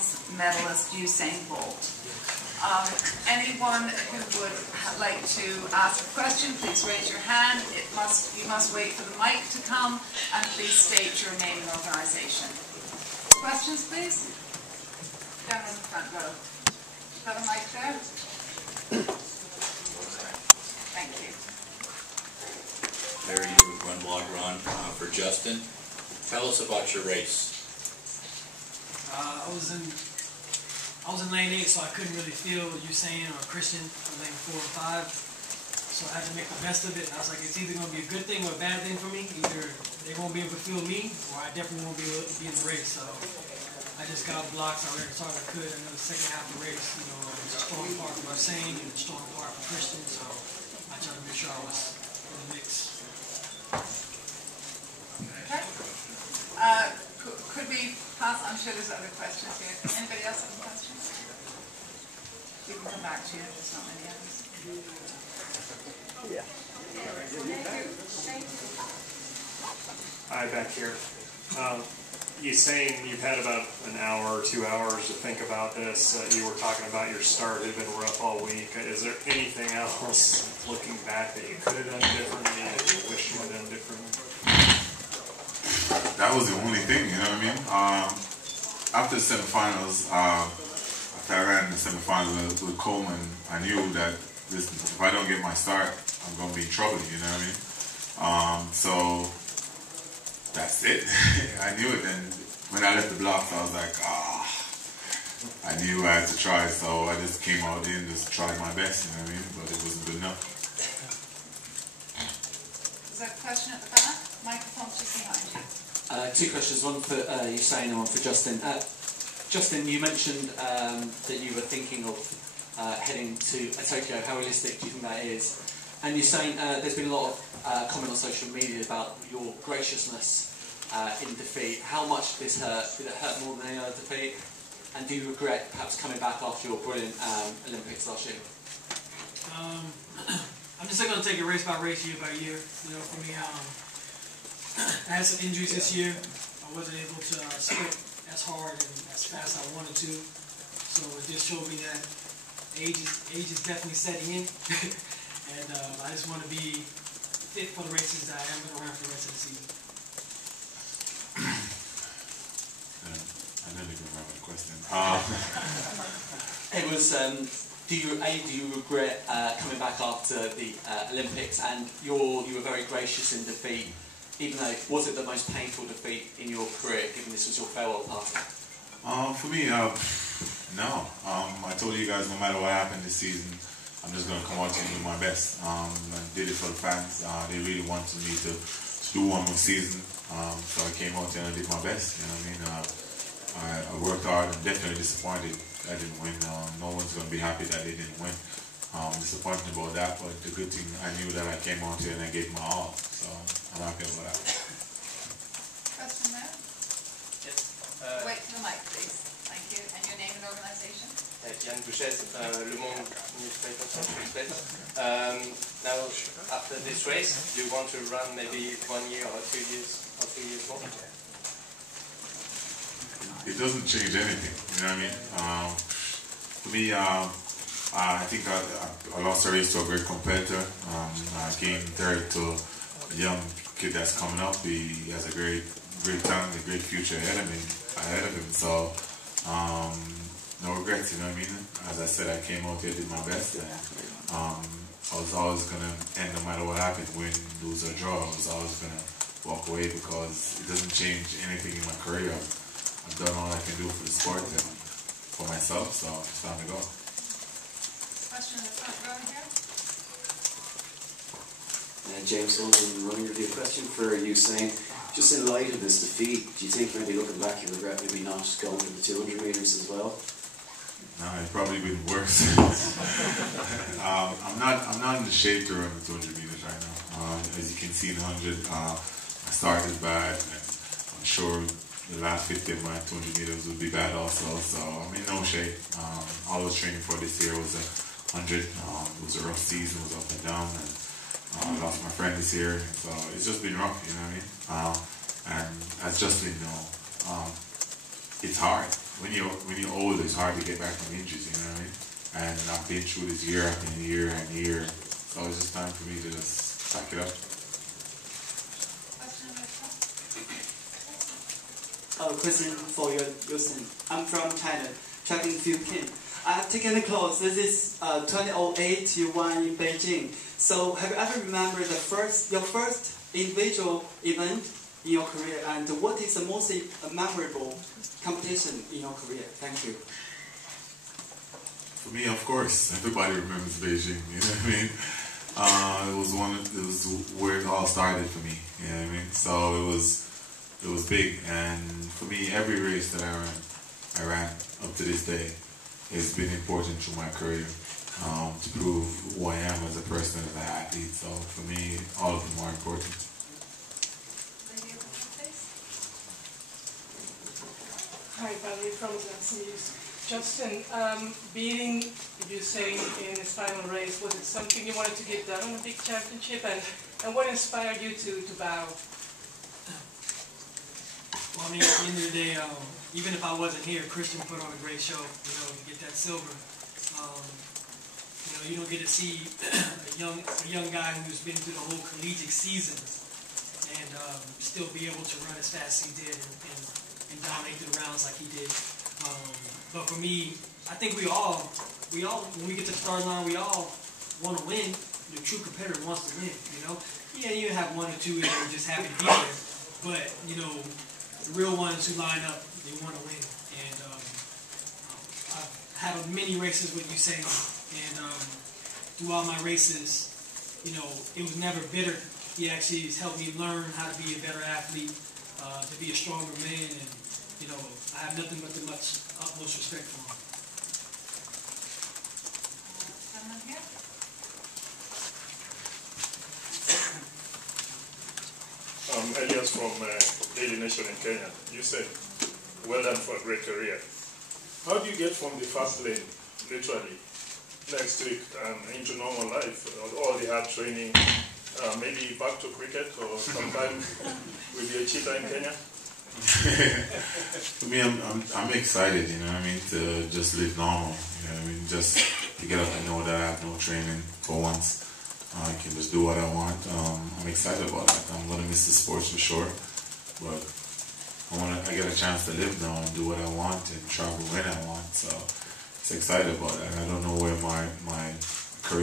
bronze medalist Usain Bolt. Anyone who would like to ask a question, please raise your hand. You must wait for the mic to come, and please state your name and organisation. Questions, please? Down in the front row. Got a mic there? Thank you. Larry, you run blogger on for Justin. Tell us about your race. I was in lane 8, so I couldn't really feel Usain or Christian in lane 4 and 5. So I had to make the best of it. I was like, it's either going to be a good thing or a bad thing for me. Either they won't be able to feel me, or I definitely won't be able to be in the race. So I just got blocks. I ran as hard as I could. I know the second half of the race, you know, it was a strong part for Usain and a strong part for Christian. So I tried to make sure I was in the mix. Okay. Could we pass? I'm sure there's other questions here. Anybody else have any questions? We can come back to you if there's not many others. Yeah. Hi, back here. Usain, you've had about an hour or 2 hours to think about this. You were talking about your start had been rough all week. Is there anything else, looking back, that you could have done differently, that you wish you had done differently? That was the only thing, you know what I mean? After the semifinals, after I ran the semifinals with Coleman, I knew that, listen, if I don't get my start, I'm going to be in trouble, you know what I mean? So that's it. I knew it, and when I left the blocks, I was like, I knew I had to try, so I just came out in, just tried my best, you know what I mean? But it wasn't good enough. Is there a question at the back? Microphone's just behind you. 2 questions, one for Usain and one for Justin. Justin, you mentioned that you were thinking of heading to Tokyo. How realistic do you think that is? And Usain, there's been a lot of comment on social media about your graciousness in defeat. How much did this hurt? Did it hurt more than any other defeat? And do you regret perhaps coming back after your brilliant Olympics last year? I'm just going to take it race by race, year by year. You know, for me, I had some injuries this year. I wasn't able to sprint as hard and as fast as I wanted to. So it just showed me that age is definitely setting in. And I just want to be fit for the races that I am going to run for the rest of the season. I never even remember the question. It was, do you regret coming back after the Olympics? And you were very gracious in defeat, even though, was it the most painful defeat in your career, given this was your farewell party? For me, no. I told you guys, no matter what happened this season, I'm just going to come out and do my best. I did it for the fans. They really wanted me to do one more season. So I came out and I did my best. You know what I mean? I worked hard. I'm definitely disappointed I didn't win. No one's going to be happy that they didn't win. Disappointed about that, but the good thing, I knew that I came out here and I gave my all. So I'm happy about that. Question there? Yes. Wait for the mic, please. Thank you. And your name and organisation? Yann Bouchez, Le Monde newspaper, newspaper. Now, after this race, do you want to run maybe 1 year or 2 years more? It doesn't change anything, you know what I mean? For me, I think I lost a race to a great competitor. I came third to a young kid that's coming up. He has a great talent, a great future ahead of him. So, no regrets, you know what I mean? As I said, I came out here, did my best, and I was always going to end no matter what happened, win, lose or draw. I was always going to walk away because it doesn't change anything in my career. I've done all I can do for the sport and for myself, so it's time to go. Question in the front row here. James Sullivan, running review. Question for Usain. Just in light of this defeat, do you think maybe looking back you regret maybe not going for the 200 metres as well? No, it's probably been worse. I'm not in the shape to run the 200 meters right now. As you can see, in 100, I started bad, and I'm sure the last 50 of my 200 meters would be bad also. So I'm in no shape. All I was training for this year was a 100. It was a rough season. It was up and down, and I lost my friend this year. So it's just been rough, you know what I mean? And as Justin knows, it's hard. When you're old, it's hard to get back from injuries, you know what I mean? And I've been through this year after year and year, so it's just time for me to just back it up. Question for you, Usain. I'm from China, tracking field Kim. I have taken a course. This is 2008 you won in Beijing. So have you ever remembered your first individual event in your career, and what is the most memorable competition in your career? Thank you. For me, of course, everybody remembers Beijing. You know what I mean? It was where it all started for me. You know what I mean? So it was big, and for me, every race that I ran up to this day has been important through my career to prove who I am as a person, as an athlete. So for me, all of them are important. Hi, Valerie from the News. Justin, beating Usain in his final race, was it something you wanted to get done in a big championship? And what inspired you to bow? Well, I mean, at the end of the day, even if I wasn't here, Christian put on a great show, to get that silver. You don't get to see a young guy who's been through the whole collegiate season and still be able to run as fast as he did and dominate through the rounds like he did. But for me, I think we all, when we get to the starting line, we all want to win. The true competitor wants to win, Yeah, you have one or two that are just happy to be there, but, the real ones who line up, they want to win. And I've had many races with Usain, and through all my races, it was never bitter. He actually has helped me learn how to be a better athlete, to be a stronger man, and I have nothing but the utmost respect for him. Someone here? Elias from Daily Nation in Kenya. You said, well done for a great career. How do you get from the fast lane, literally, next week into normal life, all the hard training, maybe back to cricket or sometime with your cheetah in Kenya? For me, I'm excited, to just live normal, just to get up and know that I have no training for once. I can just do what I want. I'm excited about it. I'm going to miss the sports for sure, but I get a chance to live now and do what I want and travel when I want, so it's excited about it. I don't know where my